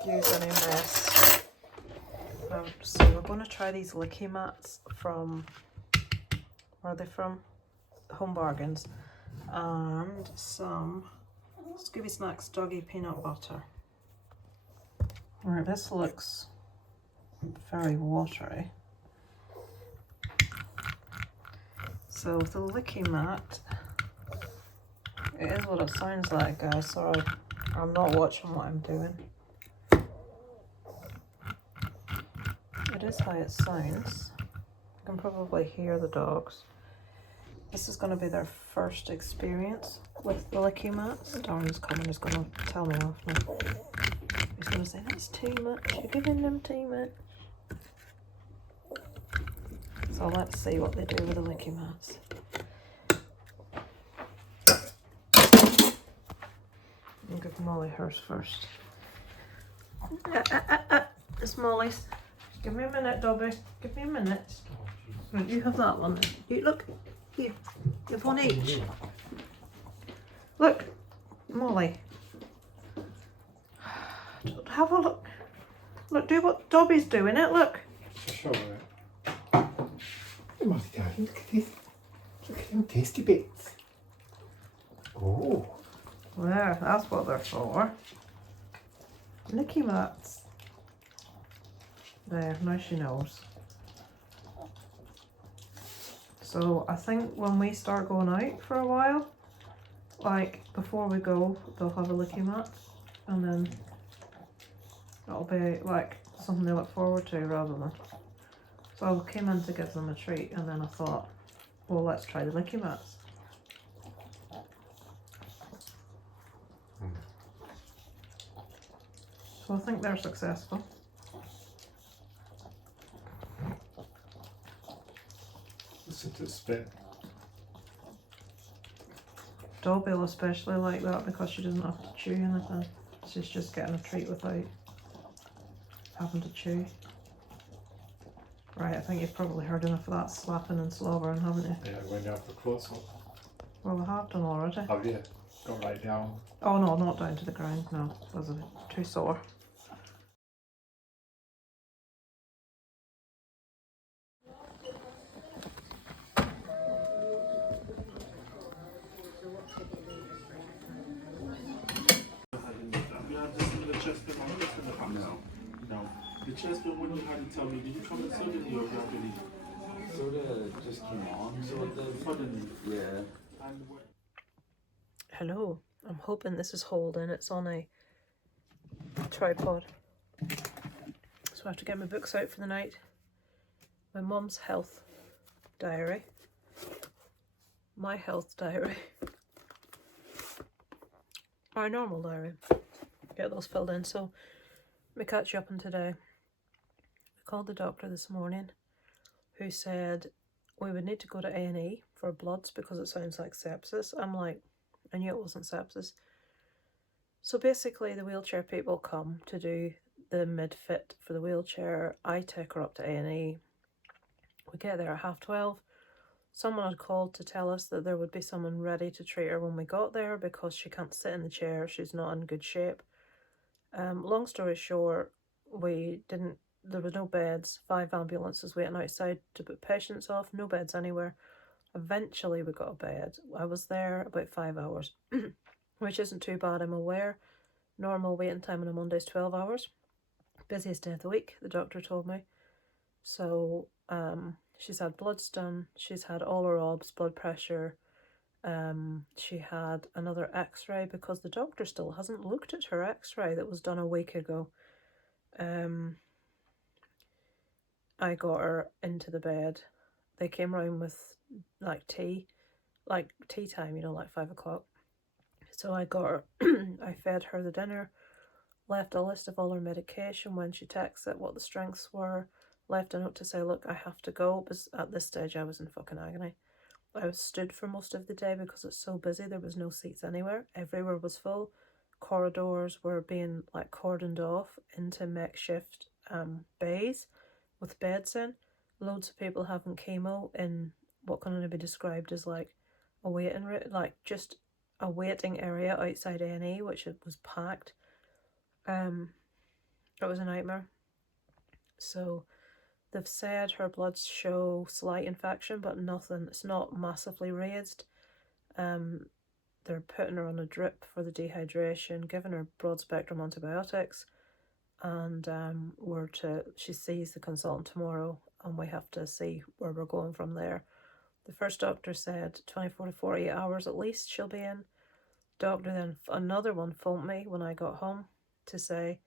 excuse any mess. So we're going to try these licky mats from, where are they from? Home Bargains. And some Scooby Snacks Doggy Peanut Butter. Right, this looks very watery. So the licky mat, it is what it sounds like, guys. Sorry, I'm not watching what I'm doing. It is how it sounds. You can probably hear the dogs. This is going to be their first experience with the licky mats. Darren's coming, he's going to tell me off now. He's going to say, that's too much, you're giving them too much. So let's see what they do with the licky mats. I'll give Molly hers first. It's Molly's. Give me a minute, Dobby. Give me a minute. Right, you have that one then. You look. Here. You have one each. Look. Molly. Have a look. Look, do what Dobby's doing it, look. Sure. Hey, Molly, darling, look at this. Look at them tasty bits. Oh. There, that's what they're for. Licky mats. There, now she knows. So I think when we start going out for a while, like before we go, they'll have a licky mat, and then it'll be like something they look forward to rather than. So I came in to give them a treat, and then I thought, well, let's try the licky mats. So I think they're successful. Listen to the spit. Dobby will especially like that because she doesn't have to chew anything. She's just getting a treat without having to chew. Right, I think you've probably heard enough of that slapping and slobbering, haven't you? Yeah, when you have the close up. Well, I have done already. Have you? Go right down. Oh no, not down to the ground, no. Those are too sore. No. The chest bit when you had to tell me, did you come in suddenly or gradually? Soda just came on, so the Suddenly. yeah. And what? Hello. I'm hoping this is holding. It's on a tripod. So I have to get my books out for the night. My mum's health diary. My health diary. My normal diary. Get those filled in. So we catch you up on today. We called the doctor this morning, who said we would need to go to A&E for bloods because it sounds like sepsis. I'm like, I knew it wasn't sepsis. So basically the wheelchair people come to do the mid-fit for the wheelchair. I take her up to A&E. We get there at 12:30. Someone had called to tell us that there would be someone ready to treat her when we got there because she can't sit in the chair. She's not in good shape. Long story short, there were no beds, 5 ambulances waiting outside to put patients off, no beds anywhere. Eventually we got a bed. I was there about 5 hours, which isn't too bad, I'm aware. Normal waiting time on a Monday is 12 hours. Busiest day of the week, the doctor told me. So she's had bloods done, she's had all her obs, blood pressure. She had another x-ray because the doctor still hasn't looked at her x-ray that was done a week ago. I got her into the bed. They came round with like tea time, you know, like 5 o'clock. So I got her, I fed her the dinner, left a list of all her medication when she texted what the strengths were, left a note to say, look, I have to go, because at this stage I was in fucking agony. I was stood for most of the day because it's so busy, there was no seats anywhere, everywhere was full, corridors were being like cordoned off into makeshift bays with beds in, loads of people having chemo in what can only be described as like a waiting room, like just a waiting area outside A&E, which it was packed. It was a nightmare. So they've said her bloods show slight infection, but nothing. It's not massively raised. They're putting her on a drip for the dehydration, giving her broad spectrum antibiotics, and she sees the consultant tomorrow, and we have to see where we're going from there. The first doctor said 24 to 48 hours at least she'll be in. Doctor then, another one phoned me when I got home to say,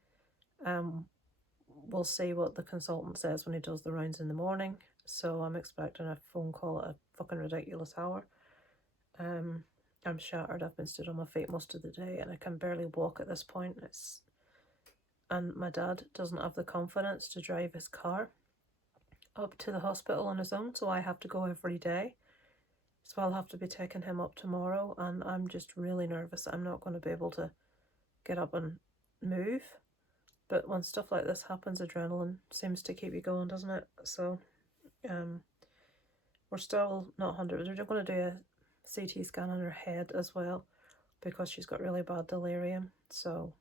we'll see what the consultant says when he does the rounds in the morning. So I'm expecting a phone call at a fucking ridiculous hour. I'm shattered. I've been stood on my feet most of the day and I can barely walk at this point. And my dad doesn't have the confidence to drive his car up to the hospital on his own, so I have to go every day. So I'll have to be taking him up tomorrow, and I'm just really nervous. I'm not going to be able to get up and move. But when stuff like this happens, adrenaline seems to keep you going, doesn't it? So we're still not 100%. They're going to do a CT scan on her head as well because she's got really bad delirium. So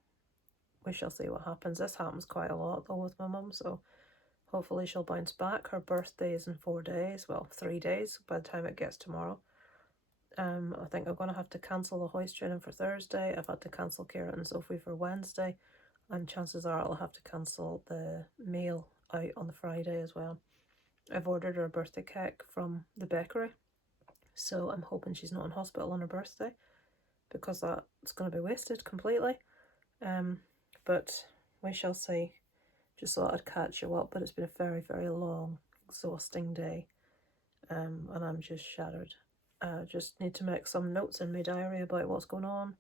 we shall see what happens. This happens quite a lot though with my mum, so hopefully she'll bounce back. Her birthday is in 4 days, well 3 days by the time it gets tomorrow. I think I'm going to have to cancel the hoist training for Thursday. I've had to cancel Kira and Sophie for Wednesday, and chances are I'll have to cancel the meal out on the Friday as well. I've ordered her a birthday cake from the bakery, so I'm hoping she's not in hospital on her birthday because that's going to be wasted completely. But we shall see. Just thought I'd catch you up, but it's been a very, very long, exhausting day, and I'm just shattered. I just need to make some notes in my diary about what's going on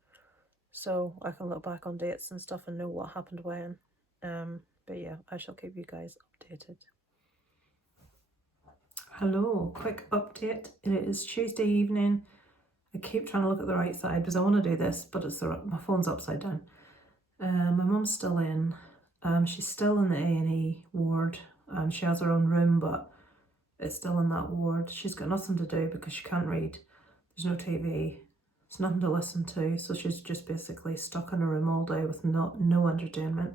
so I can look back on dates and stuff and know what happened when. But yeah, I shall keep you guys updated. Hello, quick update. It is Tuesday evening. I keep trying to look at the right side because I want to do this, but my phone's upside down. My mum's still in. She's still in the A&E ward. She has her own room, but it's still in that ward. She's got nothing to do because she can't read. There's no TV. There's nothing to listen to. So she's just basically stuck in her room all day with no entertainment.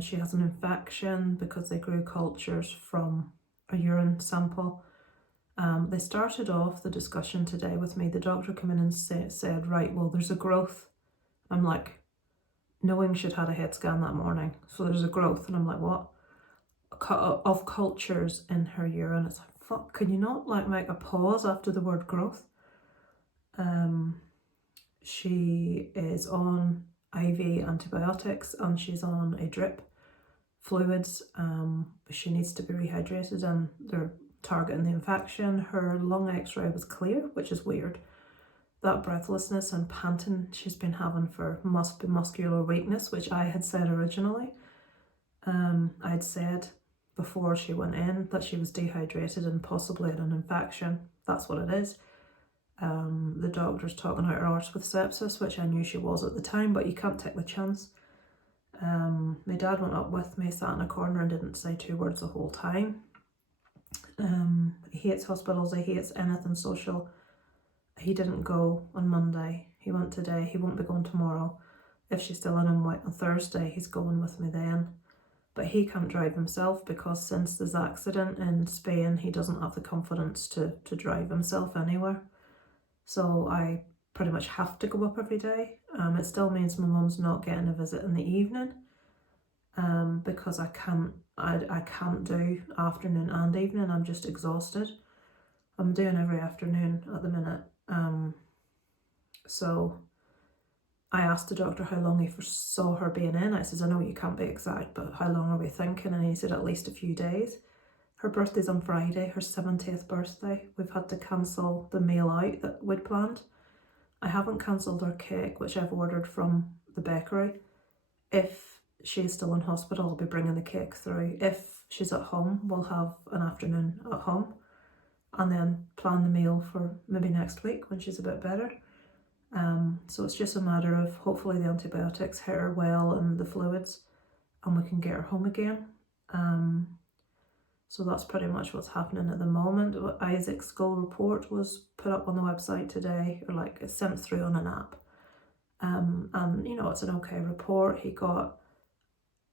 She has an infection because they grew cultures from a urine sample. They started off the discussion today with me. The doctor came in and said, right, well, there's a growth. I'm like, knowing she'd had a head scan that morning. So there's a growth. And I'm like, what? Of cultures in her urine. It's like, fuck, can you not like make a pause after the word growth? She is on IV antibiotics and she's on a drip, fluids. She needs to be rehydrated and they're targeting the infection. Her lung x-ray was clear, which is weird. That breathlessness and panting she's been having must be muscular weakness, which I had said originally. I'd said before she went in that she was dehydrated and possibly had an infection. That's what it is. The doctor's talking out her arse with sepsis, which I knew she was at the time, but you can't take the chance. My dad went up with me, sat in a corner and didn't say 2 words the whole time. He hates hospitals, he hates anything social. He didn't go on Monday. He went today. He won't be going tomorrow. If she's still in on Thursday, he's going with me then. But he can't drive himself because since this accident in Spain, he doesn't have the confidence to drive himself anywhere. So I pretty much have to go up every day. It still means my mum's not getting a visit in the evening because I can't do afternoon and evening. I'm just exhausted. I'm doing every afternoon at the minute. So I asked the doctor how long he foresaw her being in. I said, I know you can't be exact, but how long are we thinking? And he said at least a few days. Her birthday's on Friday, her 70th birthday. We've had to cancel the meal out that we'd planned. I haven't cancelled her cake, which I've ordered from the bakery. If she's still in hospital, I'll be bringing the cake through. If she's at home, we'll have an afternoon at home and then plan the meal for maybe next week when she's a bit better. So it's just a matter of hopefully the antibiotics hit her well and the fluids and we can get her home again. So that's pretty much what's happening at the moment. Isaac's school report was put up on the website today, or like it's sent through on an app. And you know, it's an okay report. He got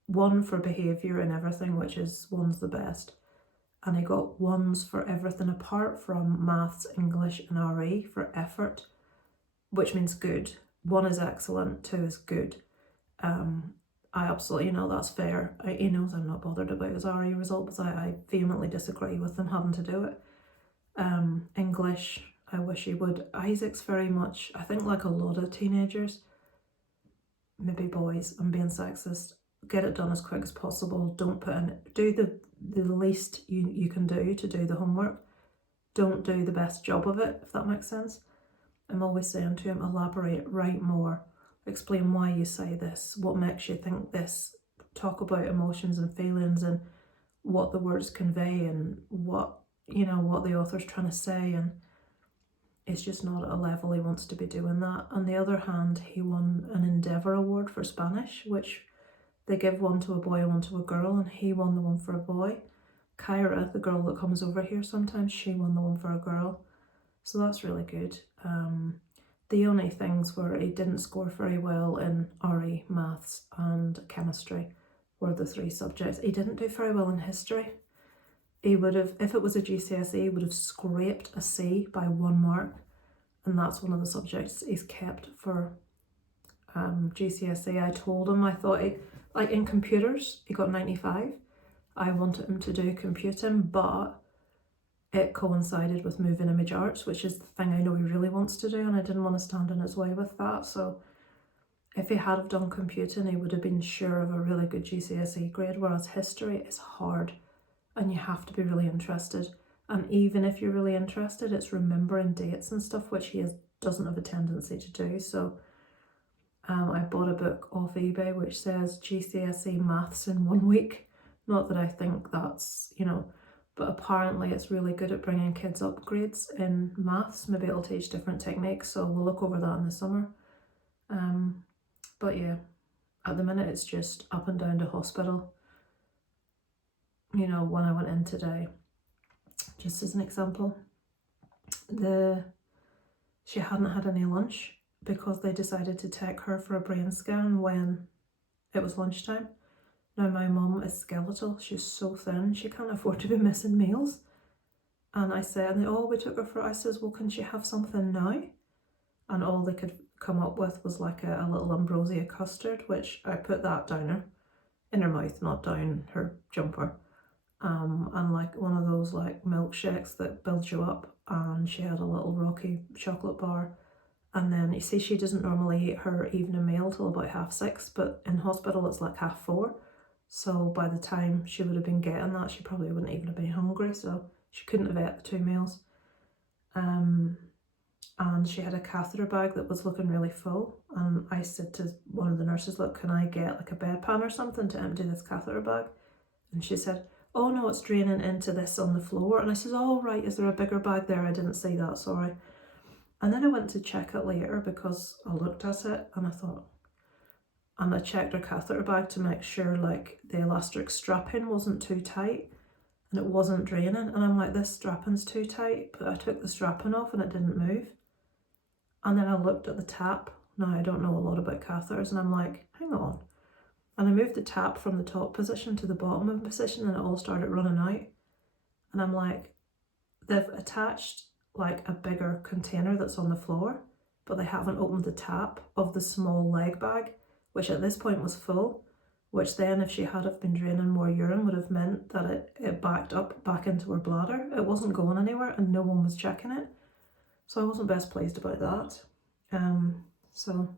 1 for behaviour and everything, which is 1's the best. And he got 1s for everything apart from maths, English and RE for effort, which means good. 1 is excellent, 2 is good. I absolutely know that's fair. He knows I'm not bothered about his RE results. I vehemently disagree with them having to do it. English, I wish he would. Isaac's very much, I think like a lot of teenagers, maybe boys, I'm being sexist, get it done as quick as possible. Don't put in, do the least you can do to do the homework. Don't do the best job of it, if that makes sense. I'm always saying to him, elaborate, write more, explain why you say this, what makes you think this, talk about emotions and feelings and what the words convey and what, you know, what the author's trying to say. And it's just not at a level he wants to be doing that. On the other hand, he won an Endeavour Award for Spanish, which they give one to a boy and one to a girl, and he won the one for a boy. Kyra, the girl that comes over here sometimes, she won the one for a girl. So that's really good. The only things were he didn't score very well in RE, maths and chemistry were the 3 subjects. He didn't do very well in history. He would have, if it was a GCSE, he would have scraped a C by 1 mark. And that's one of the subjects he's kept for GCSE. I told him, I thought, like in computers, he got 95. I wanted him to do computing, but it coincided with moving image arts, which is the thing I know he really wants to do, and I didn't want to stand in his way with that. So if he had have done computing, he would have been sure of a really good GCSE grade, whereas history is hard and you have to be really interested. And even if you're really interested, it's remembering dates and stuff, which he doesn't have a tendency to do. So I bought a book off eBay which says GCSE maths in 1 week. Not that I think that's, you know, but apparently it's really good at bringing kids up grades in maths. Maybe it'll teach different techniques, so we'll look over that in the summer. But yeah, at the minute it's just up and down to hospital. You know, when I went in today, just as an example, she hadn't had any lunch because they decided to take her for a brain scan when it was lunchtime. Now my mum is skeletal, she's so thin, she can't afford to be missing meals. And I said, we took her for, I says, well, can she have something now? And all they could come up with was like a little ambrosia custard, which I put that down her, in her mouth, not down her jumper. And like one of those like milkshakes that builds you up, and she had a little Rocky chocolate bar. And then you see, she doesn't normally eat her evening meal till about 6:30, but in hospital it's like 4:30. So by the time she would have been getting that, she probably wouldn't even have been hungry, so she couldn't have ate the 2 meals. And she had a catheter bag that was looking really full, and I said to one of the nurses, look, can I get like a bedpan or something to empty this catheter bag? And she said, oh no, it's draining into this on the floor. And I said, oh right, is there a bigger bag there? I didn't see that, sorry. And then I went to check it later because I looked at it and I thought, and I checked her catheter bag to make sure like the elastic strapping wasn't too tight and it wasn't draining. And I'm like, this strapping's too tight, but I took the strapping off and it didn't move. And then I looked at the tap. Now I don't know a lot about catheters, and I'm like, hang on. And I moved the tap from the top position to the bottom of the position and it all started running out. And I'm like, they've attached like a bigger container that's on the floor, but they haven't opened the tap of the small leg bag, which at this point was full, which then if she had have been draining more urine would have meant that it backed up back into her bladder. It wasn't going anywhere and no one was checking it. So I wasn't best pleased about that. So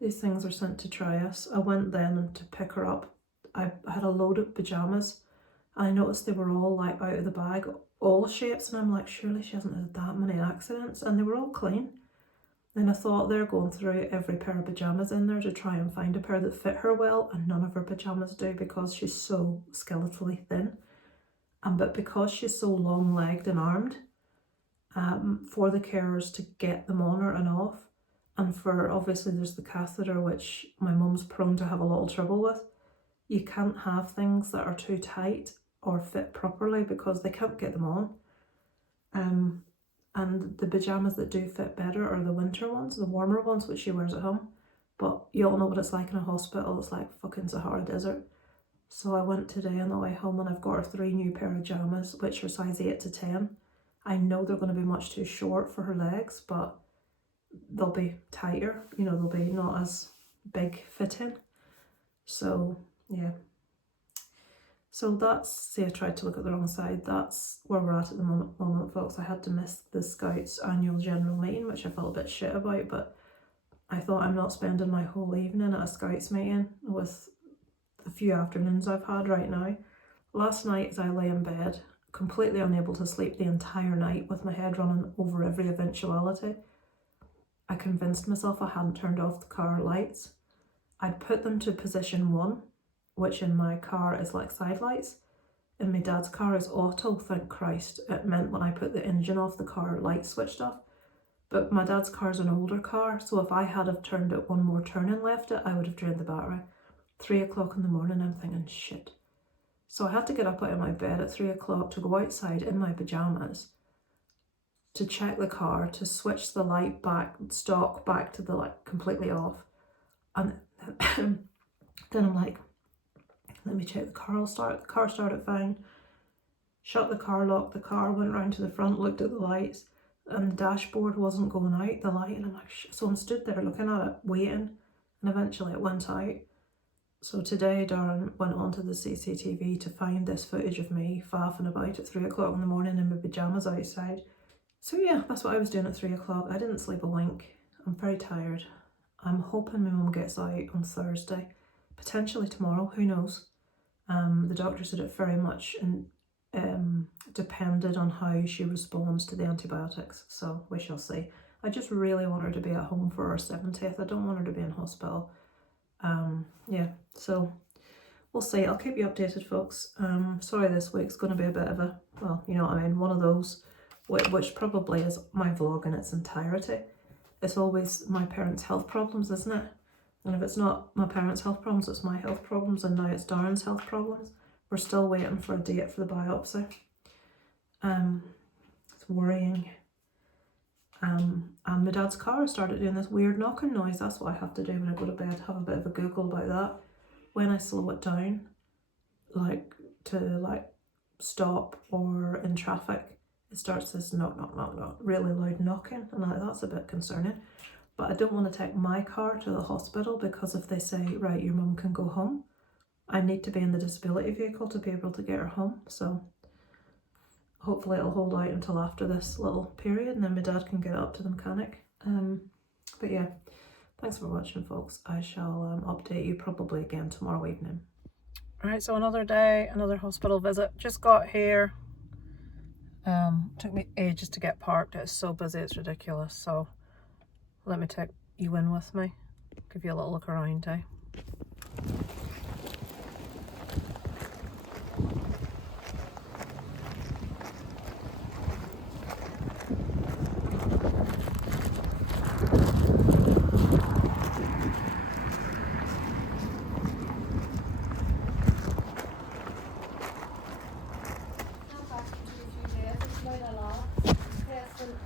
these things are sent to Trias. I went then to pick her up. I had a load of pyjamas and I noticed they were all like out of the bag, all shapes, and I'm like, surely she hasn't had that many accidents, and they were all clean. And I thought, they're going through every pair of pyjamas in there to try and find a pair that fit her well, and none of her pyjamas do because she's so skeletally thin. But because she's so long-legged and armed, for the carers to get them on her and off, and for, obviously there's the catheter, which my mum's prone to have a lot of trouble with. You can't have things that are too tight or fit properly because they can't get them on. And the pyjamas that do fit better are the winter ones, the warmer ones, which she wears at home. but you all know what it's like in a hospital. It's like fucking Sahara Desert. So I went today on the way home and I've got her 3 new pair of pajamas, which are size 8 to 10. I know they're going to be much too short for her legs, but they'll be tighter, you know, they'll be not as big fitting. So yeah. So that's, see, I tried to look at the wrong side. That's where we're at the moment, folks. I had to miss the Scouts annual general meeting, which I felt a bit shit about, but I thought I'm not spending my whole evening at a Scouts meeting with the few afternoons I've had right now. Last night, as I lay in bed, completely unable to sleep the entire night with my head running over every eventuality, I convinced myself I hadn't turned off the car lights. I'd put them to position 1, which in my car is like side lights. In my dad's car is auto, thank Christ. It meant when I put the engine off, the car light switched off. But my dad's car is an older car, so if I had have turned it one more turn and left it, I would have drained the battery. 3 o'clock in the morning, I'm thinking, shit. So I had to get up out of my bed at 3 o'clock to go outside in my pajamas to check the car, to switch the light back, stock back to the light completely off. And then I'm like, let me check the car, I'll start. The car started fine. Shut the car, locked the car, went round to the front, looked at the lights, and the dashboard wasn't going out, the light, and I'm like, shit. So I'm stood there looking at it, waiting, and eventually it went out. So today Darren went onto the CCTV to find this footage of me faffing about at 3 o'clock in the morning in my pyjamas outside. So yeah, that's what I was doing at 3 o'clock. I didn't sleep a wink. I'm very tired. I'm hoping my mum gets out on Thursday, potentially tomorrow, who knows. The doctor said it very much depended on how she responds to the antibiotics, so we shall see. I just really want her to be at home for her 70th. I don't want her to be in hospital. Yeah, so we'll see. I'll keep you updated, folks. Sorry this week's going to be a bit of a, well, you know what I mean, one of those, which probably is my vlog in its entirety. It's always my parents' health problems, isn't it? And if it's not my parents' health problems, it's my health problems, and now it's Darren's health problems. We're still waiting for a date for the biopsy. It's worrying. And my dad's car started doing this weird knocking noise. That's what I have to do when I go to bed, have a bit of a Google about that. When I slow it down, like to like stop or in traffic, it starts this knock, knock, knock, knock, really loud knocking, and that's a bit concerning. But I don't want to take my car to the hospital, because if they say, right, your mum can go home, I need to be in the disability vehicle to be able to get her home. So hopefully it'll hold out until after this little period, and then my dad can get up to the mechanic. But yeah, thanks for watching, folks. I shall update you probably again tomorrow evening. Alright, so another day, another hospital visit. Just got here. Took me ages to get parked. It's so busy, it's ridiculous. So let me take you in with me, give you a little look around, eh?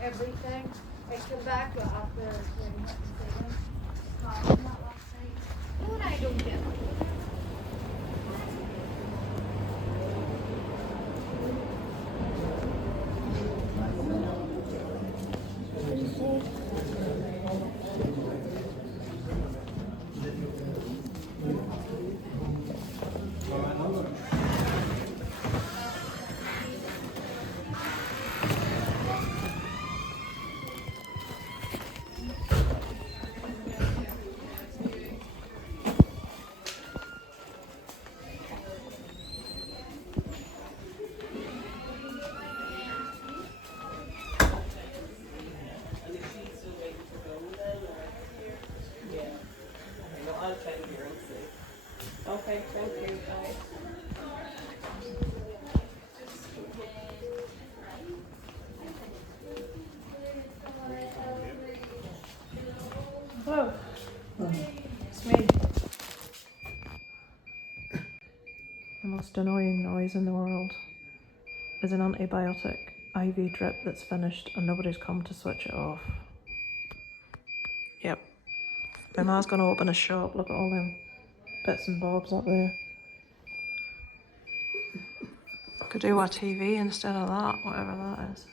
Everything. I came back after what I don't get. Okay, thank you. Bye. Hello. It's me. The most annoying noise in the world is an antibiotic IV drip that's finished and nobody's come to switch it off. Yep. My ma's going to open a shop. Look at all them bits and bobs up there. Could do a TV instead of that, whatever that is.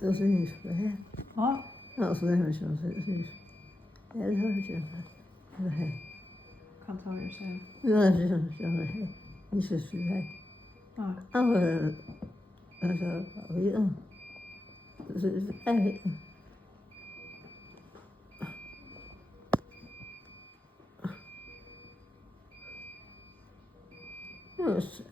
Dat is niet ver. What? Als we hebben zoals het is. Ja, dat is het. Can't tell what you're saying. Ja, dat is het. Niet zo ver. Oh. Aber, also, ja. Das ist echt. Dus,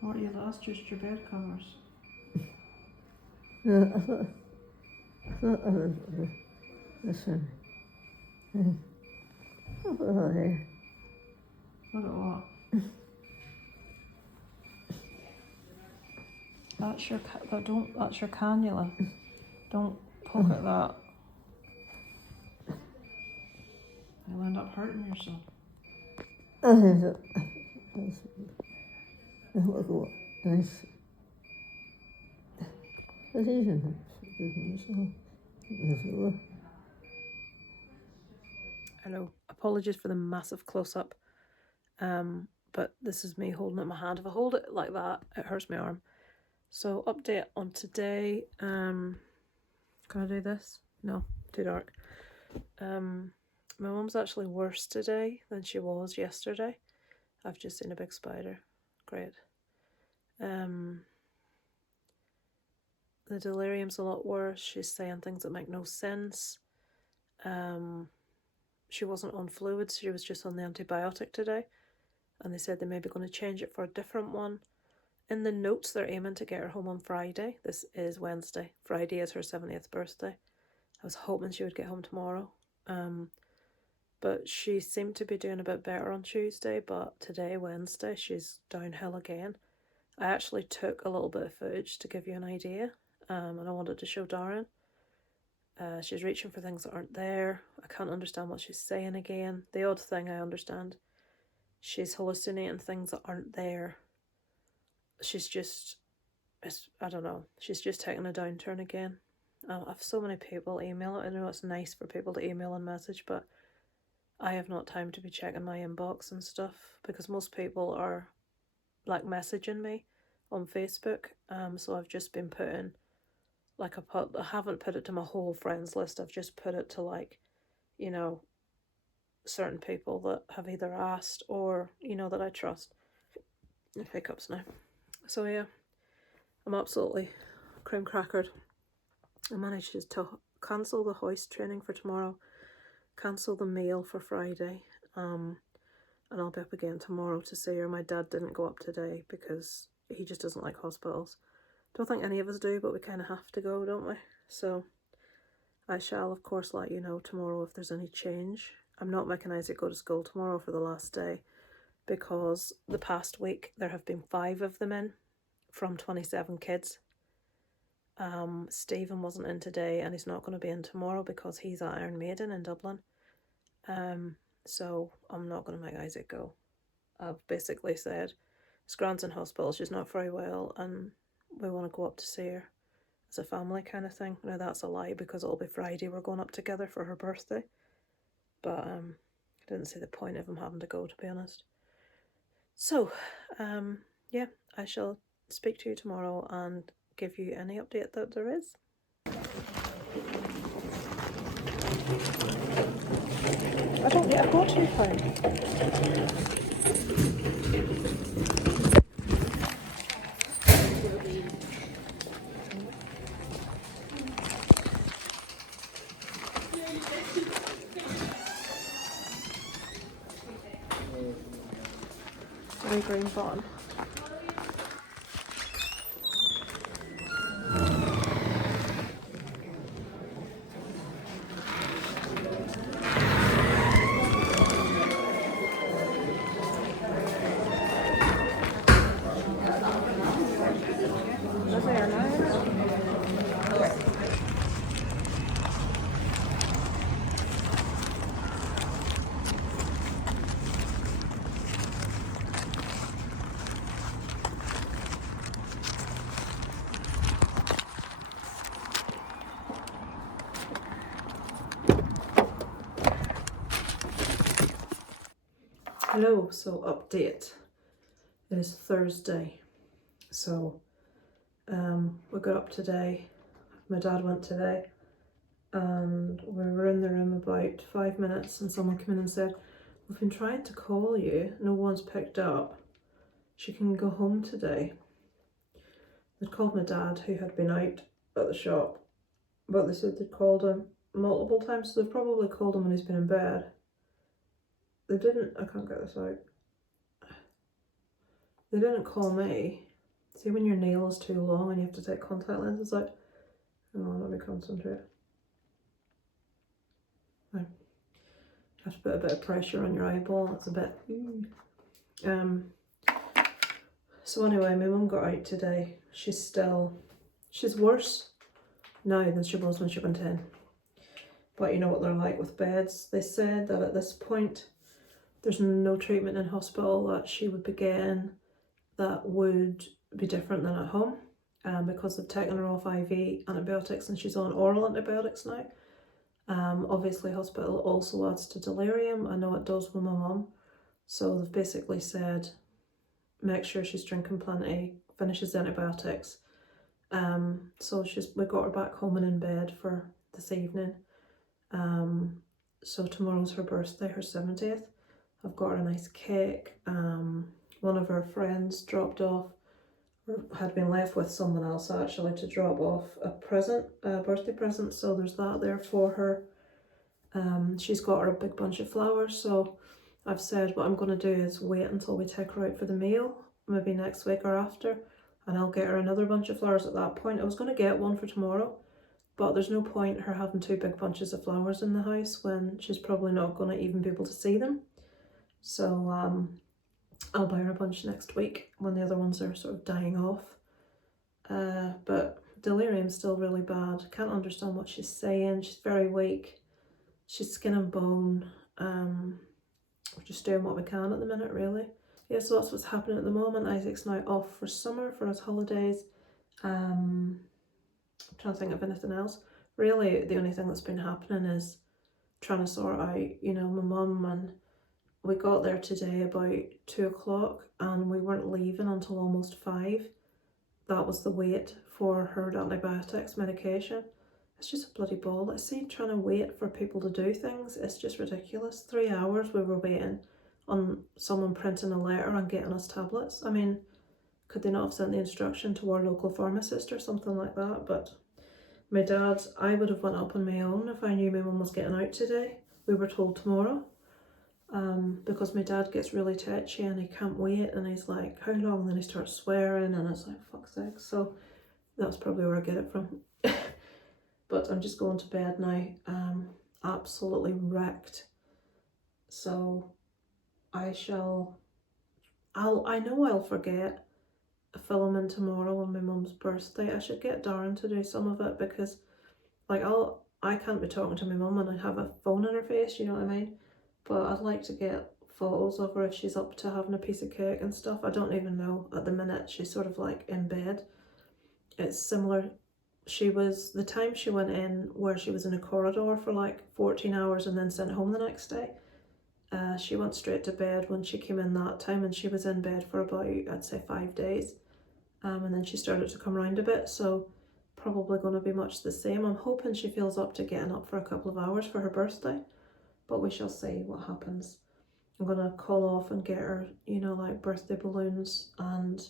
What you lost? Just your bed covers. Listen. Look at what? That's your that's your cannula. Don't poke at that. You'll end up hurting yourself. Hello. Apologies for the massive close-up. But this is me holding it in my hand. If I hold it like that, it hurts my arm. So update on today. Can I do this? No, too dark. My mum's actually worse today than she was yesterday. I've just seen a big spider. Great. The delirium's a lot worse. She's saying things that make no sense. She wasn't on fluids, she was just on the antibiotic today. And they said they may be going to change it for a different one. In the notes, they're aiming to get her home on Friday. This is Wednesday. Friday is her 70th birthday. I was hoping she would get home tomorrow. But she seemed to be doing a bit better on Tuesday, but today, Wednesday, she's downhill again. I actually took a little bit of footage to give you an idea, and I wanted to show Darren. She's reaching for things that aren't there. I can't understand what she's saying again. The odd thing I understand. She's hallucinating things that aren't there. She's just, I don't know, she's just taking a downturn again. I have so many people email. I know it's nice for people to email and message, but I have not time to be checking my inbox and stuff because most people are like messaging me on Facebook. So I've just been putting, I haven't put it to my whole friends list. I've just put it to like, you know, certain people that have either asked or, you know, that I trust. Hiccups now. So yeah, I'm absolutely cream crackered. I managed to cancel the hoist training for tomorrow, cancel the meal for Friday, and I'll be up again tomorrow to see her. My dad didn't go up today because he just doesn't like hospitals. Don't think any of us do, but we kind of have to go, don't we? So I shall, of course, let you know tomorrow if there's any change. I'm not making Isaac go to school tomorrow for the last day because the past week there have been 5 of them in from 27 kids. Stephen wasn't in today and he's not going to be in tomorrow because he's at Iron Maiden in Dublin. So I'm not going to make Isaac go. I've basically said, Scran's in hospital, she's not very well, and we want to go up to see her as a family kind of thing. Now that's a lie because it'll be Friday we're going up together for her birthday. But I didn't see the point of him having to go, to be honest. So, yeah, I shall speak to you tomorrow and give you any update that there is. I don't yet, I've got £2. Very green button. Is there now? Hello, so update. It is Thursday. So we got up today. My dad went today and we were in the room about 5 minutes and someone came in and said, "We've been trying to call you, no one's picked up. She can go home today." They'd called my dad, who had been out at the shop, but they said they'd called him multiple times, so they've probably called him when he's been in bed. They didn't, I can't get this out. They didn't call me. See when your nail is too long and you have to take contact lenses out? Hang on, let me concentrate. No. You have to put a bit of pressure on your eyeball, it's a bit... So anyway, my mum got out today. She's worse now than she was when she went in. But you know what they're like with beds. They said that at this point, there's no treatment in hospital that she would be getting that would be different than at home, because they've taken her off IV antibiotics and she's on oral antibiotics now. Obviously hospital also adds to delirium. I know it does with my mum. So they've basically said, make sure she's drinking plenty, finishes the antibiotics. So we got her back home and in bed for this evening. So tomorrow's her birthday, her 70th. I've got her a nice cake. One of her friends dropped off, or had been left with someone else actually, to drop off a present, a birthday present. So there's that there for her. She's got her a big bunch of flowers. So I've said what I'm going to do is wait until we take her out for the meal, maybe next week or after, and I'll get her another bunch of flowers at that point. I was going to get one for tomorrow, but there's no point her having 2 big bunches of flowers in the house when she's probably not going to even be able to see them. So I'll buy her a bunch next week when the other ones are sort of dying off. But delirium's still really bad. Can't understand what she's saying. She's very weak. She's skin and bone. We're just doing what we can at the minute, really. Yeah, so that's what's happening at the moment. Isaac's now off for summer for his holidays. I'm trying to think of anything else. Really, the only thing that's been happening is trying to sort out, you know, my mum, and we got there today about 2 o'clock and we weren't leaving until almost 5. That was the wait for her antibiotics medication. It's just a bloody ball. I see trying to wait for people to do things. It's just ridiculous. 3 hours we were waiting on someone printing a letter and getting us tablets. I mean, could they not have sent the instruction to our local pharmacist or something like that? But my dad, I would have went up on my own if I knew my mum was getting out today. We were told tomorrow. Because my dad gets really touchy and he can't wait, and he's like, how long? And then he starts swearing and it's like, fuck's sake. So that's probably where I get it from. But I'm just going to bed now, absolutely wrecked. So I know I'll forget filming tomorrow on my mum's birthday. I should get Darren to do some of it, because like I can't be talking to my mum and I have a phone in her face, you know what I mean? But I'd like to get photos of her if she's up to having a piece of cake and stuff. I don't even know at the minute. She's sort of like in bed. It's similar. The time she went in where she was in a corridor for like 14 hours and then sent home the next day. She went straight to bed when she came in that time, and she was in bed for about, I'd say, 5 days. And then she started to come round a bit, so probably going to be much the same. I'm hoping she feels up to getting up for a couple of hours for her birthday. But we shall see what happens. I'm going to call off and get her, you know, like birthday balloons, and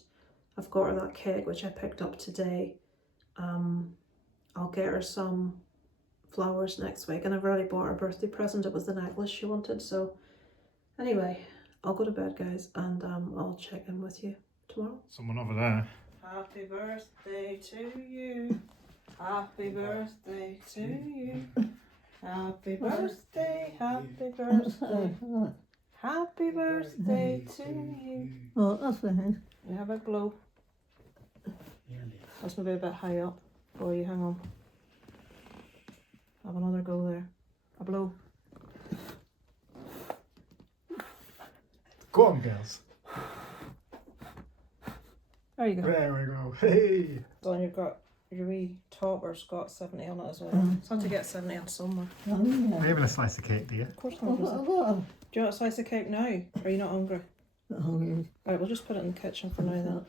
I've got her that cake which I picked up today. I'll get her some flowers next week, and I've already bought her a birthday present. It was the necklace she wanted. So anyway, I'll go to bed, guys, and I'll check in with you tomorrow. Someone over there. Happy birthday to you. Happy birthday to you. Happy birthday, happy birthday, happy birthday to you. Oh, that's nice. You have a blow. That's maybe a bit high up for you, hang on. Have another go there. A blow. Go on, girls. There you go. There we go. Hey. So then you've got your wee topper's got 70 on it as well. So I had to get 70 on somewhere. Oh, Are yeah. you having a slice of cake, dear? Of course I'm Oh, having what? some. Do you want a slice of cake now? Or are you not hungry? Oh, yeah. Right, we'll just put it in the kitchen for now then.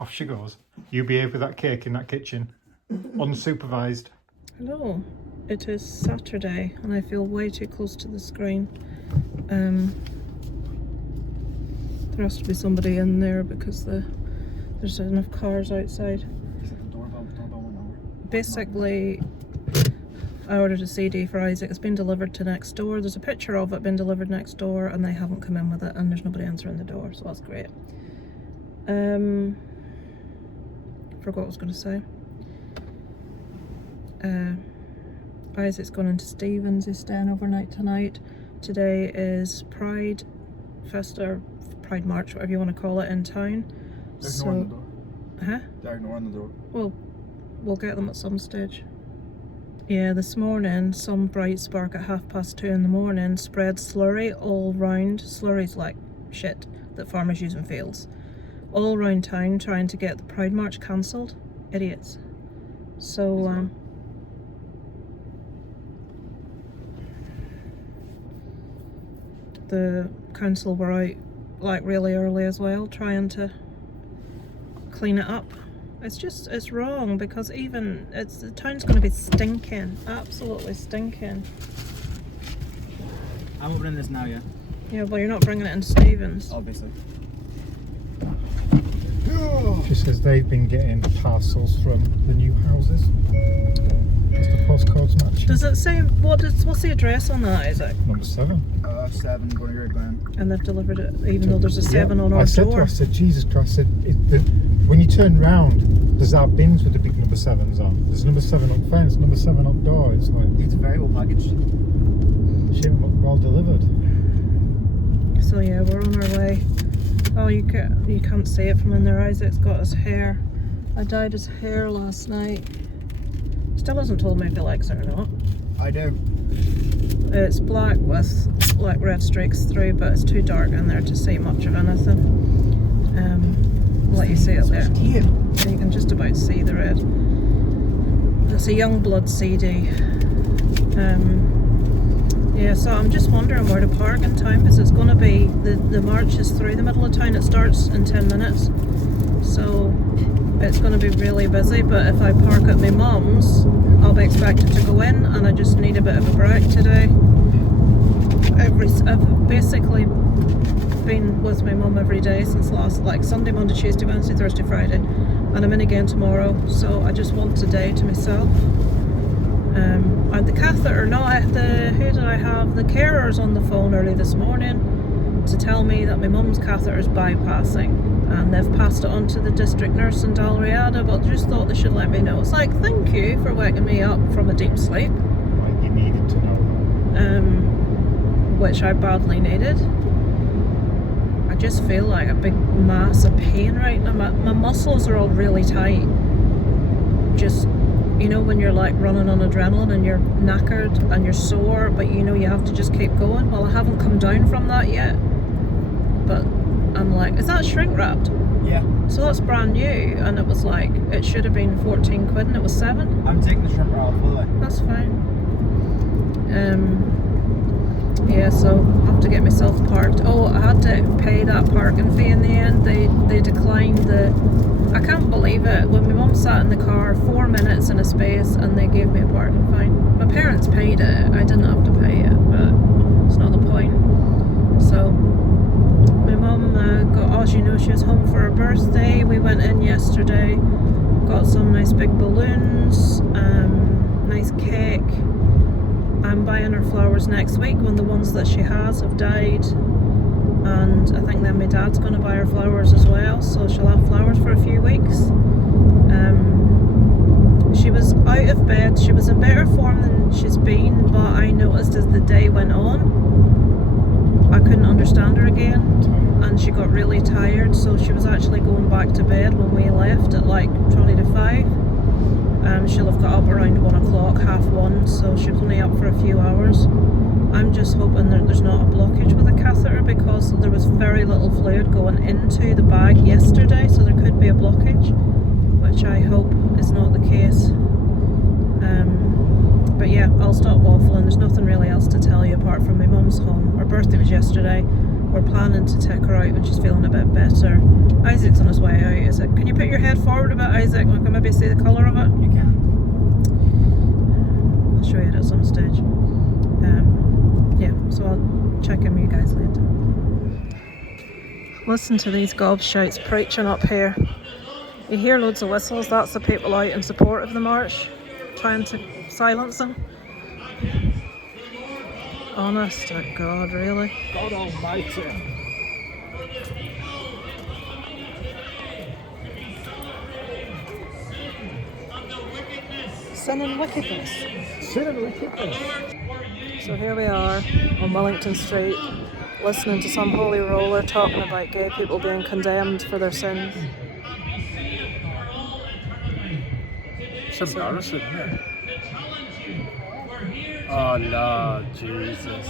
Off she goes. You behave with that cake in that kitchen. Unsupervised. Hello, it is Saturday and I feel way too close to the screen. There has to be somebody in there because there's enough cars outside. Basically, I ordered a CD for Isaac. It's been delivered to next door. There's a picture of it being delivered next door and they haven't come in with it and there's nobody answering the door, so that's great. Forgot what I was going to say. Isaac's gone into Stephen's. He's staying overnight tonight. Today is Pride Festa, or Pride March, whatever you want to call it, in town. They're ignoring the door. Huh? They're ignoring the door. Well, we'll get them at some stage. Yeah, this morning, some bright spark at 2:30 in the morning spread slurry all round. Slurry's like shit that farmers use in fields. All round town trying to get the Pride March cancelled. Idiots. So, the council were out like really early as well, trying to clean it up. It's wrong because the town's going to be stinking, absolutely stinking. I'm opening this now, yeah? Yeah, well, you're not bringing it into Stephen's. Obviously. She says they've been getting parcels from the new houses. Is the postcodes matching? Does it say what's the address on that, Isaac? Number 7. 7 going to Great Glen. And they've delivered it, even though there's a 7 on our I said to her, door. I said, Jesus Christ, I said, when you turn round, there's our bins with the big number 7s on. There's number 7 up fence, number 7 up door. It's like, It's very well packaged. shit, well delivered. So yeah, we're on our way. Oh, you can't see it from in there. Isaac's got his hair. I dyed his hair last night. Still hasn't told me if he likes it or not. I do. It's black with like red streaks through, but it's too dark in there to see much of anything. I'll let you see it there. So you can just about see the red. It's a Youngblood CD. Yeah, so I'm just wondering where to park in town because it's going to be, the march is through the middle of town. It starts in 10 minutes. So it's going to be really busy, but if I park at my mum's, I'll be expected to go in and I just need a bit of a break today. I've basically been with my mum every day since like Sunday, Monday, Tuesday, Wednesday, Thursday, Friday, and I'm in again tomorrow, so I just want today to myself. I had the catheter, who did I have? The carers on the phone early this morning to tell me that my mum's catheter is bypassing and they've passed it on to the district nurse in Dalriada, but just thought they should let me know. It's like, thank you for waking me up from a deep sleep. Like, you needed to know. Which I badly needed. I just feel like a big mass of pain right now. My muscles are all really tight. Just, you know, when you're like running on adrenaline and you're knackered and you're sore, but you know you have to just keep going. Well, I haven't come down from that yet, but I'm like, is that shrink wrapped? Yeah. So that's brand new, and it was like, it should have been 14 quid and it was 7. I'm taking the shrimp roll off, by the way. That's fine. Yeah, so I have to get myself parked. Oh, I had to pay that parking fee in the end. They declined I can't believe it. When my mum sat in the car 4 minutes in a space and they gave me a parking fine. My parents paid it. I didn't have to pay it, but it's not the point. So my mum as you know, she was home for her birthday. We went in yesterday, got some nice big balloons, nice cake. I'm buying her flowers next week when the ones that she has have died, and I think then my dad's going to buy her flowers as well, so she'll have flowers for a few weeks. She was out of bed, she was in better form than she's been, but I noticed as the day went on I couldn't understand her again and she got really tired, so she was actually going back to bed when we left at like 20 to 5. She'll have got up around 1 o'clock, 1:30, so she was only up for a few hours. I'm just hoping that there's not a blockage with the catheter because there was very little fluid going into the bag yesterday, so there could be a blockage, which I hope is not the case. But yeah, I'll stop waffling. There's nothing really else to tell you apart from my mum's home. Her birthday was yesterday. We're planning to take her out when she's feeling a bit better. Isaac's on his way out. Is it? Can you put your head forward a bit, Isaac? We can maybe see the colour of it. You can. I'll show you it at some stage. Yeah, so I'll check in with you guys later. Listen to these gobshites preaching up here. You hear loads of whistles. That's the people out in support of the march, trying to silence them. Honest to God, really? God almighty. Sin and wickedness. Sin and wickedness. So here we are on Wellington Street, listening to some holy roller talking about gay people being condemned for their sins. It's embarrassing, isn't it? Oh Lord Jesus.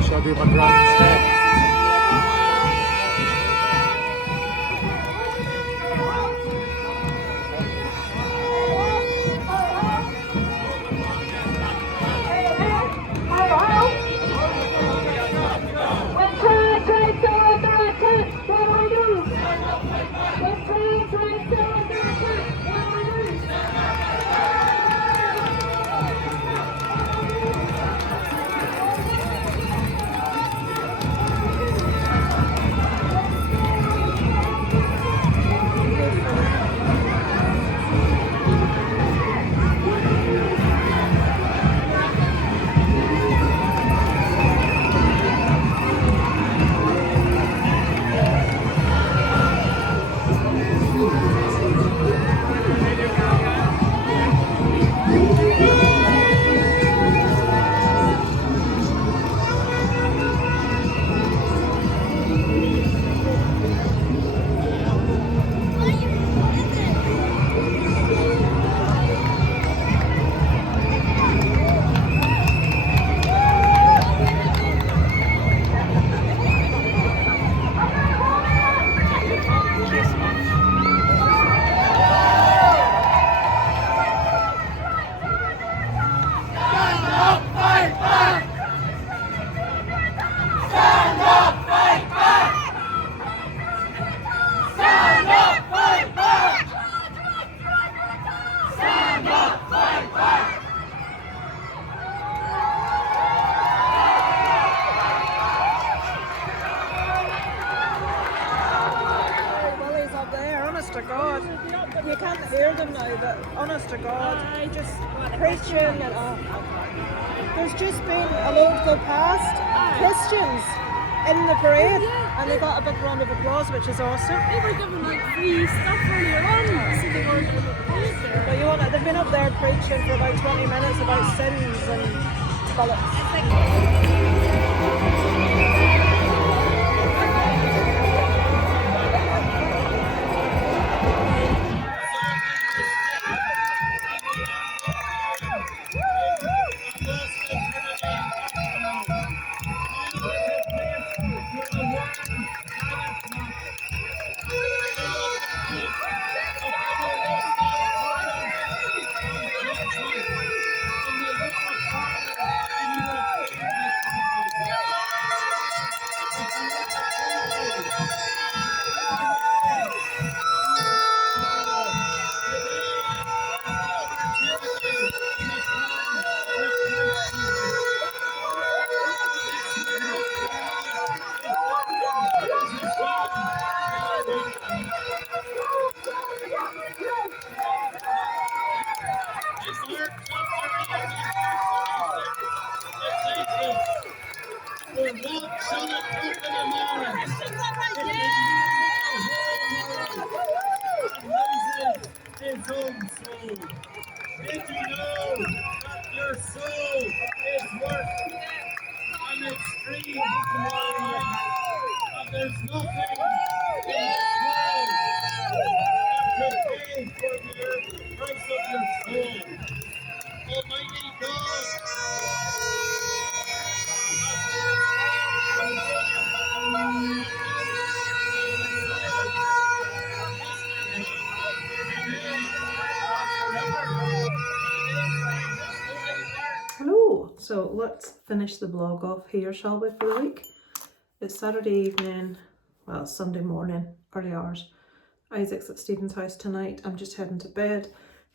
Shall I do my grand step? Willie's up there, honest to God. You can't hear them now, but honest to God. Just preaching and there's just been a load go past Christians in the parade and they got a big round of applause, which is awesome. They were given like free stuff earlier on, so they were given there. But you want they've been up there preaching for about 20 minutes about sins and bollocks. come soon. Did you know that your soul is worth an extreme commodity? And there's nothing in this world that can pay for the price of your soul. Almighty God, Hello! So let's finish the vlog off here, shall we, for the week? It's Saturday evening, well, it's Sunday morning, early hours. Isaac's at Stephen's house tonight. I'm just heading to bed.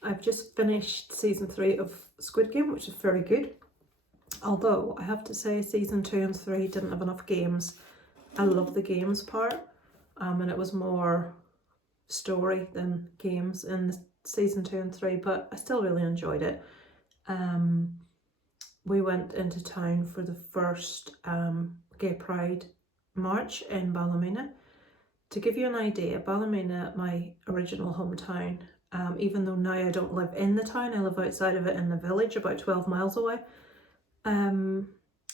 I've just finished season 3 of Squid Game, which is very good. Although, I have to say, season 2 and 3 didn't have enough games. I love the games part, and it was more story than games in the season 2 and 3, but I still really enjoyed it. We went into town for the first Gay Pride March in Ballymena. To give you an idea, Ballymena, my original hometown, even though now I don't live in the town, I live outside of it in the village about 12 miles away.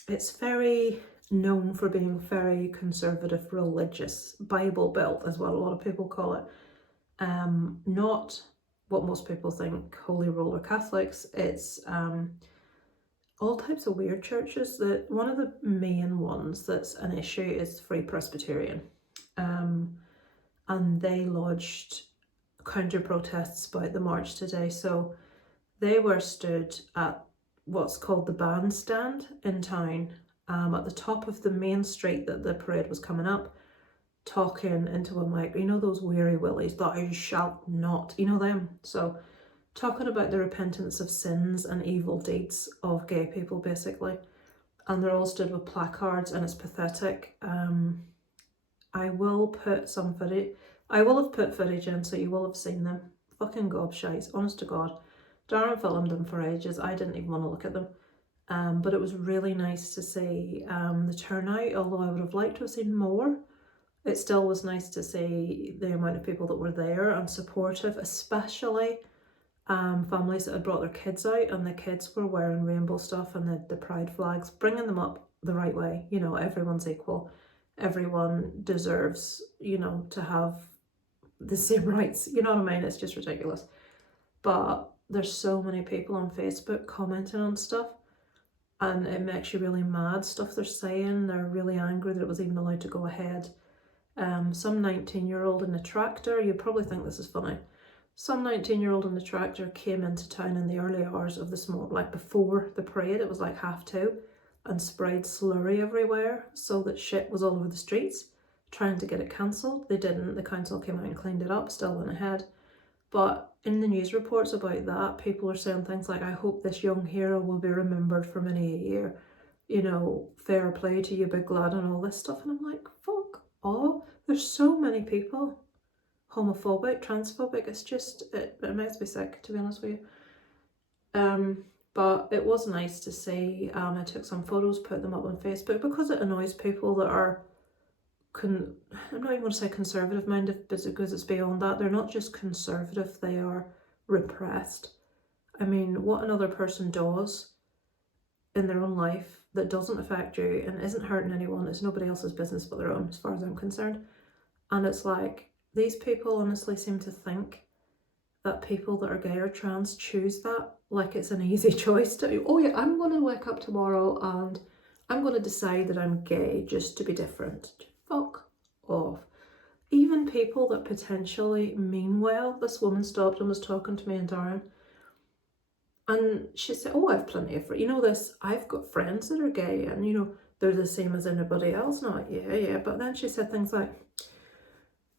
It's very known for being very conservative, religious, Bible Belt is what a lot of people call it. Not what most people think, Holy Roller Catholics. It's all types of weird churches. That one of the main ones that's an issue is Free Presbyterian, and they lodged counter protests about the march today. So they were stood at what's called the bandstand in town, at the top of the main street that the parade was coming up, talking into a mic. You know those weary willies, thou shalt not, you know them. So talking about the repentance of sins and evil deeds of gay people, basically. And they're all stood with placards, and it's pathetic. I will put some footage. I will have put footage in, so you will have seen them. Fucking gobshites, honest to God. Darren filmed them for ages. I didn't even want to look at them. But it was really nice to see the turnout, although I would have liked to have seen more. It still was nice to see the amount of people that were there and supportive, especially families that had brought their kids out, and the kids were wearing rainbow stuff and the pride flags, bringing them up the right way. You know, everyone's equal. Everyone deserves, you know, to have the same rights. You know what I mean? It's just ridiculous. But there's so many people on Facebook commenting on stuff, and it makes you really mad. Stuff they're saying, they're really angry that it was even allowed to go ahead. Some 19-year-old in a tractor, you probably think this is funny. Some 19-year-old in the tractor came into town in the early hours of this morning, like before the parade, it was like 2:30, and sprayed slurry everywhere so that shit was all over the streets, trying to get it cancelled. They didn't. The council came out and cleaned it up, still went ahead. But in the news reports about that, people are saying things like, I hope this young hero will be remembered for many a year. You know, fair play to you, big lad, and all this stuff. And I'm like, fuck off. There's so many people homophobic, transphobic. It's just, it makes me sick, to be honest with you. But it was nice to see. I took some photos, put them up on Facebook, because it annoys people that are, I'm not even going to say conservative minded, because it's beyond that. They're not just conservative, they are repressed. I mean, what another person does in their own life that doesn't affect you and isn't hurting anyone is nobody else's business but their own, as far as I'm concerned. And it's like, these people honestly seem to think that people that are gay or trans choose that like it's an easy choice to, oh yeah, I'm going to wake up tomorrow and I'm going to decide that I'm gay just to be different. Fuck off. Even people that potentially mean well. This woman stopped and was talking to me and Darren, and she said, oh, I've plenty of friends. You know this, I've got friends that are gay, and you know, they're the same as anybody else. And I'm like, yeah. But then she said things like,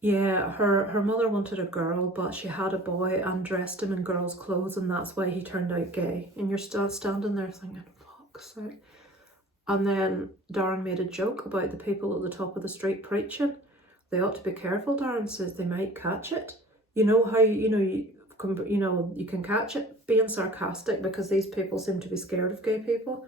yeah, her mother wanted a girl, but she had a boy and dressed him in girl's clothes, and that's why he turned out gay. And you're still standing there thinking, fuck's sake. And then Darren made a joke about the people at the top of the street preaching. They ought to be careful, Darren says, they might catch it. You know how, you can catch it, being sarcastic, because these people seem to be scared of gay people.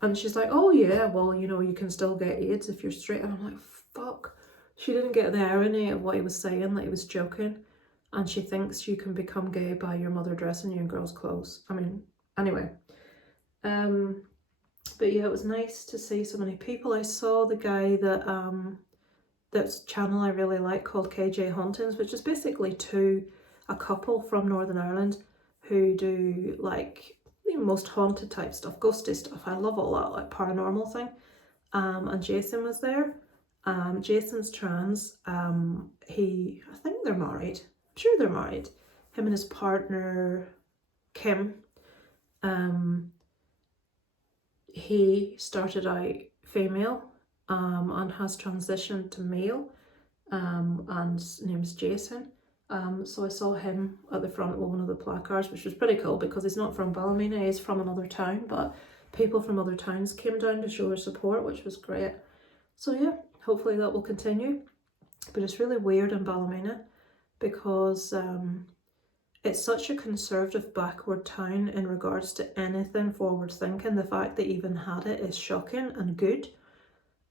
And she's like, oh yeah, well, you can still get AIDS if you're straight. And I'm like, fuck. She didn't get the irony of what he was saying, that he was joking. and she thinks you can become gay by your mother dressing you in girls' clothes. I mean, anyway. But yeah, it was nice to see so many people. I saw the guy that that's channel I really like called KJ Hauntings, which is basically a couple from Northern Ireland who do like most haunted type stuff, ghosty stuff. I love all that like paranormal thing. And Jason was there. Jason's trans. I think they're married. I'm sure they're married. Him and his partner Kim. He started out female and has transitioned to male, and his name's Jason. So I saw him at the front of one of the placards, which was pretty cool because he's not from Ballymena, he's from another town, but people from other towns came down to show their support, which was great. So yeah, hopefully that will continue. But it's really weird in Ballymena because it's such a conservative, backward town in regards to anything forward thinking. The fact they even had it is shocking and good.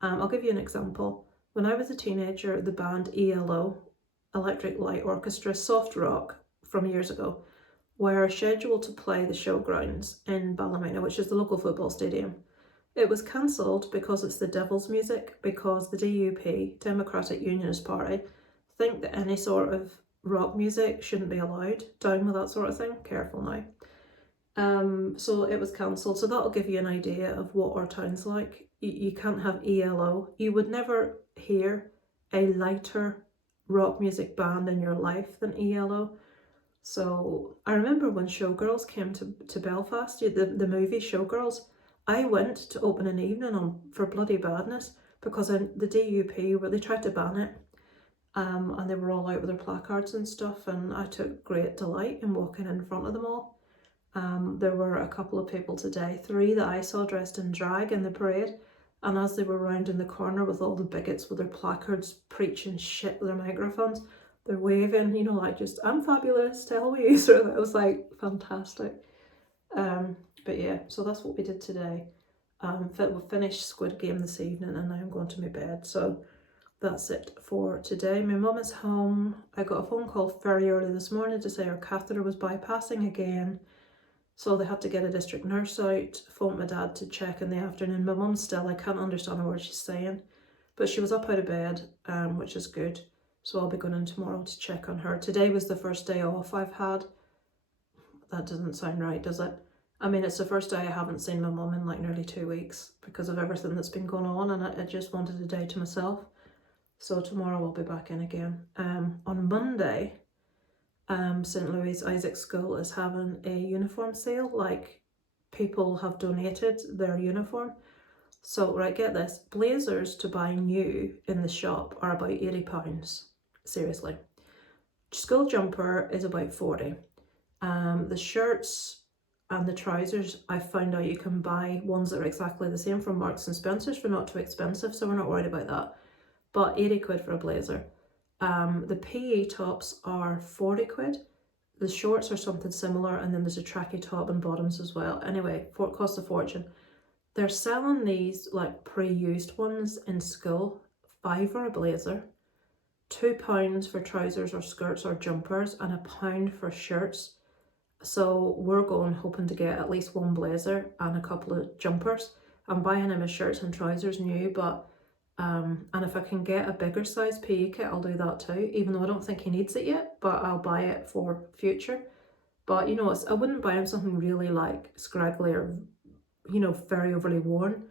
I'll give you an example. When I was a teenager, the band ELO, Electric Light Orchestra, soft rock from years ago, were scheduled to play the showgrounds in Ballymena, which is the local football stadium. It was cancelled because it's the devil's music, because the DUP, Democratic Unionist Party, think that any sort of rock music shouldn't be allowed. Down with that sort of thing. Careful now. So it was cancelled. So that'll give you an idea of what our town's like. You can't have ELO. You would never hear a lighter rock music band in your life than ELO. So I remember when Showgirls came to Belfast, the movie Showgirls, I went to open an evening for Bloody Badness because the DUP, they tried to ban it. And they were all out with their placards and stuff, and I took great delight in walking in front of them all. There were a couple of people today, 3 that I saw dressed in drag in the parade, and as they were rounding the corner with all the bigots with their placards preaching shit with their microphones, they're waving, you know, like just, I'm fabulous, tell me. So that was like fantastic. But yeah, so that's what we did today. We'll finish Squid Game this evening and now I'm going to my bed. So that's it for today. My mum is home. I got a phone call very early this morning to say her catheter was bypassing again. So they had to get a district nurse out, phone my dad to check in the afternoon. My mum still, I can't understand a word she's saying. But she was up out of bed, which is good. So I'll be going in tomorrow to check on her. Today was the first day off I've had. That doesn't sound right, does it? I mean, it's the first day I haven't seen my mum in like nearly 2 weeks because of everything that's been going on, and I just wanted a day to myself. So tomorrow I'll be back in again. On Monday, St. Louis Isaac School is having a uniform sale. Like, people have donated their uniform. So, right, get this. Blazers to buy new in the shop are about £80. Seriously. School jumper is about 40. The shirts and the trousers, I found out you can buy ones that are exactly the same from Marks and Spencer's for not too expensive, so we're not worried about that. But 80 quid for a blazer. The PE tops are 40 quid. The shorts are something similar, and then there's a tracky top and bottoms as well. Anyway, it costs a fortune. They're selling these like pre-used ones in school, £5 for a blazer, £2 for trousers or skirts or jumpers, and £1 for shirts. So we're going hoping to get at least one blazer and a couple of jumpers. I'm buying him his shirts and trousers new, but and if I can get a bigger size PE kit, I'll do that too, even though I don't think he needs it yet, but I'll buy it for future. But you know, I wouldn't buy him something really like scraggly or, you know, very overly worn,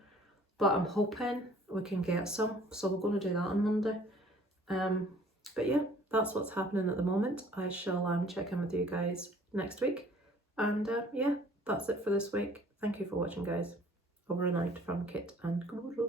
but I'm hoping we can get some, so we're going to do that on Monday. But yeah, that's what's happening at the moment. I shall check in with you guys next week, and yeah, that's it for this week. Thank you for watching, guys. Over and out from Kit and Guru.